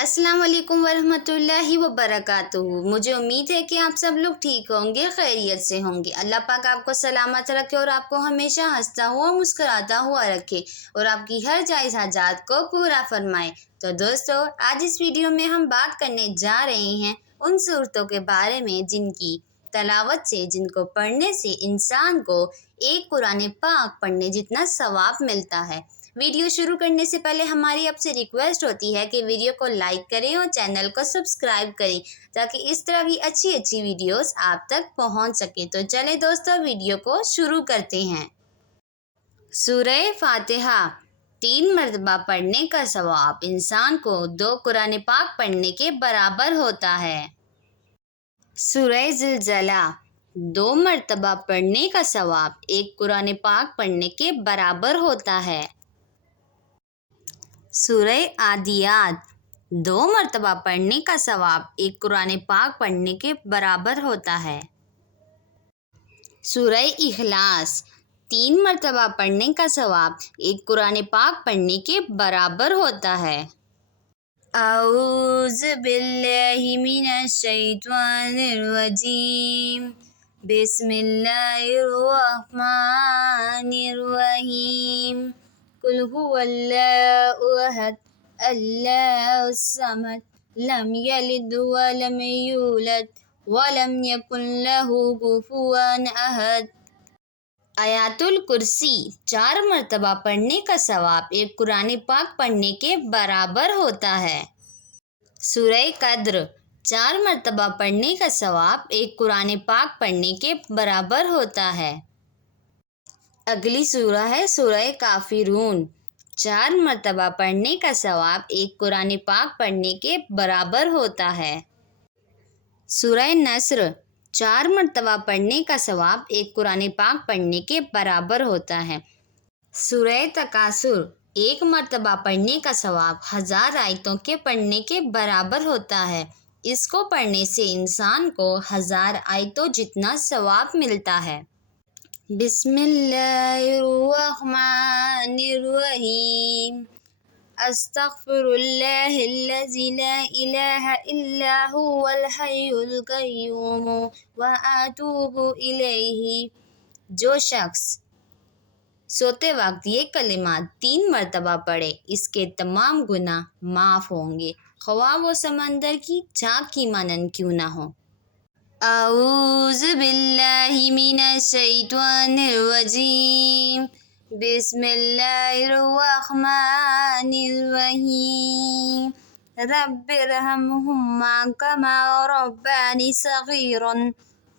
अस्सलाम वालेकुम वरहमतुल्लाहि वबरकातुहू। मुझे उम्मीद है कि आप सब लोग ठीक होंगे, खैरियत से होंगे। अल्लाह पाक आपको सलामत रखे और आपको हमेशा हंसता हुआ मुस्कुराता हुआ रखे और आपकी हर जायज़ हाजात को पूरा फरमाए। तो दोस्तों, आज इस वीडियो में हम बात करने जा रहे हैं उन सूरतों के बारे में जिनकी तलावत से, जिनको पढ़ने से इंसान को एक कुरान पाक पढ़ने जितना सवाब मिलता है। वीडियो शुरू करने से पहले हमारी आपसे रिक्वेस्ट होती है कि वीडियो को लाइक करें और चैनल को सब्सक्राइब करें ताकि इस तरह की अच्छी अच्छी वीडियोस आप तक पहुंच सके। तो चलें दोस्तों, वीडियो को शुरू करते हैं। सूरह फातिहा 3 मरतबा पढ़ने का सवाब इंसान को 2 कुरान पाक पढ़ने के बराबर होता है। सूरह ज़िलज़ला 2 मरतबा पढ़ने का सवाब 1 कुरान पाक पढ़ने के बराबर होता है। सूरह आदियात 2 मरतबा पढ़ने का सवाब 1 कुरान पाक पढ़ने के बराबर होता है। सूरह इखलास 3 मरतबा पढ़ने का सवाब 1 कुरान पाक पढ़ने के बराबर होता है। औज़ु बिल्लाहि मिनश शैतानिर रजीम, बिस्मिल्लाहिर रहमानिर रहीम। कुल हुवल्लाहु अहद, अल्लाहुस समद, लम यलिद वलम यूलद वलम यकुन लहू कुफुवन अहद। आयातुल कुर्सी 4 मरतबा पढ़ने का सवाब 1 कुरान पाक पढ़ने के बराबर होता है। सूरह कद्र 4 मरतबा पढ़ने का सवाब 1 कुरान पाक पढ़ने के बराबर होता है। अगली सूरह है सूरह काफिरून। 4 मरतबा पढ़ने का सवाब 1 कुरान पाक पढ़ने के बराबर होता है। सूरह नस्र 4 मरतबा पढ़ने का सवाब 1 कुरान पाक पढ़ने के बराबर होता है। सूरह तकासुर 1 मरतबा पढ़ने का सवाब 1000 आयतों के पढ़ने के बराबर होता है। इसको पढ़ने से इंसान को 1000 आयतों जितना सवाब मिलता है। बिस्मिल्लाहिर्रहमानिर्रहीम, अस्तगफिरुल्लाहिल्लज़ी ला इलाहा इल्ला हुवल हय्युल क़य्यूम व अतूबु इलैहि। जो शख्स सोते वक्त ये कलिमात 3 मरतबा पढ़े, इसके तमाम गुनाह माफ़ होंगे, ख्वाह वो समंदर की झाग की मानन क्यों ना हो। औज़ु बिल्लाहि मिनश शैतानिर रजीम, बिस्मिल्लाहिर रहमानिर रहीम। रब्बिरहमहुम्मा कमा रब्बानी सगीरन।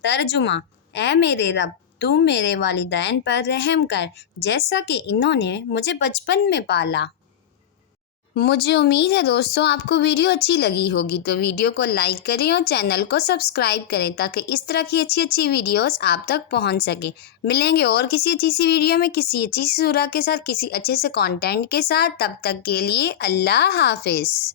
तर्जुमा: ऐ मेरे रब, तू मेरे वालिदैन पर रहम कर जैसा कि इन्होंने मुझे बचपन में पाला। मुझे उम्मीद है दोस्तों आपको वीडियो अच्छी लगी होगी, तो वीडियो को लाइक करें और चैनल को सब्सक्राइब करें ताकि इस तरह की अच्छी अच्छी वीडियोस आप तक पहुंच सके। मिलेंगे और किसी अच्छी सी वीडियो में किसी अच्छी सी सूरह के साथ, किसी अच्छे से कंटेंट के साथ। तब तक के लिए अल्लाह हाफिज़।